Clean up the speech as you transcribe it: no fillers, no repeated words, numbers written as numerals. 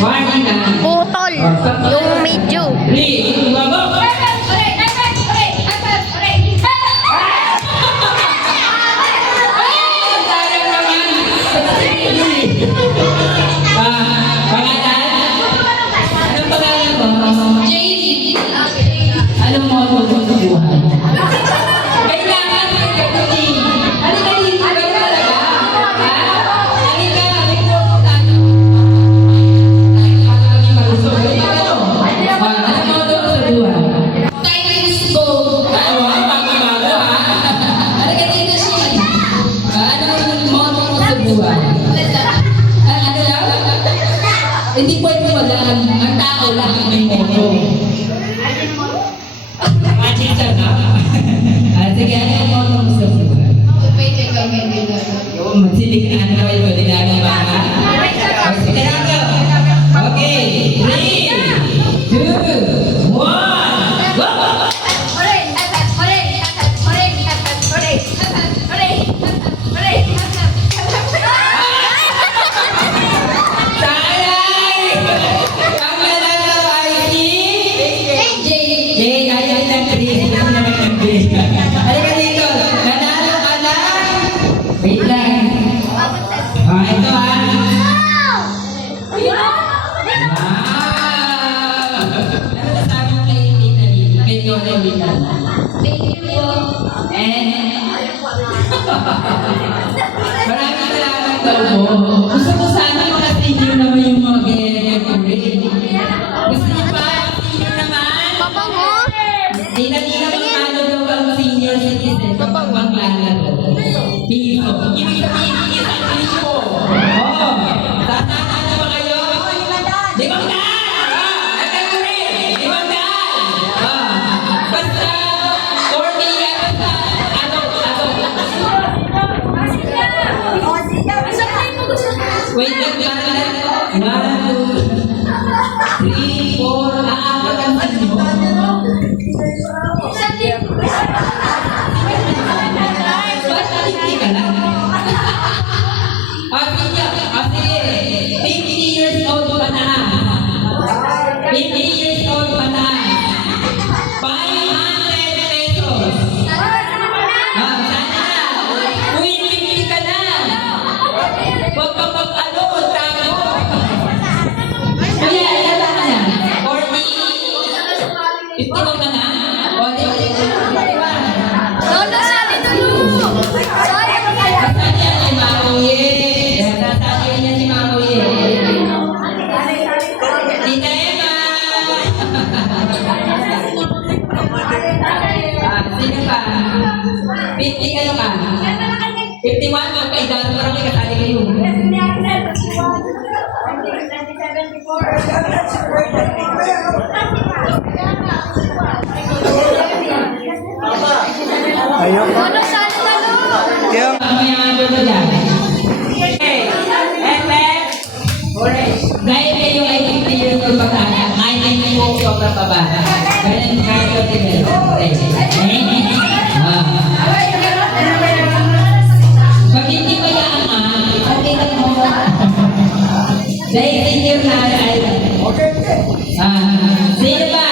Putol. Yung medyo. Anong moto mo sa buhay? Kailangan may kaputi. Ano ka dito? Ano talaga? Halika, halika po tayo. Para kami malusog. Anong moto mo sa buhay? Times go. Bago ha? Halika dito siya. Anong moto mo sa buhay? Ano lang? Hindi pwede wala. Ang tao lang may moto. Magic na. Sige, ano yung moto mo sa buhay? Yung magsilig na ano kayo, ligaga ba ka? Sige na ka. Okay. 3, 2, 1, go! Halika dito. Nanalo ka na. Wait lang. Ito ha. Wow! Ano sasabi mo kay Tita Lily? Kay Tita Lily? Maraming salamat daw po. Gusto ko sana mga senior naman yung mga ganyan. Gusto niyo pa? Senior naman? Pabango. Hindi na magkano daw ang senior citizen kapag maglalaro. Piso. Ibig sabihin, isang piso. Oo. Sasana ba kayo? 500! Agad ko rin! 500! Basta, 40 yan. Basta, wait, wait, wait. 1, 2, 3, 4, aapat ang sino. Sige. 50 years old pa na. 50 years old pa na. 500 pesos. Sana. Uy, 50 ka na. Huwag ka mag-ano, tago. Kuya, ilan ka na? 40? 50 ka na? O, di ba? Lolo, sali tulo. Nasaan yan si Mamuye? Nasaan yan si Mamuye? Tita Emma! Sino pa? 50 kayo ka? 51? Magkaidaro parang may kasali kayo. Lolo, sali tulo. Mamaya nga doon na dyan. Okay. And then, dahil kayo ay 50 years old pa kaya, kahit hindi po sobrang babata. Ganyan kahit ko tingin. Pag hindi pa yaman, okay lang mo. Dahil senior na ay. Sino ba?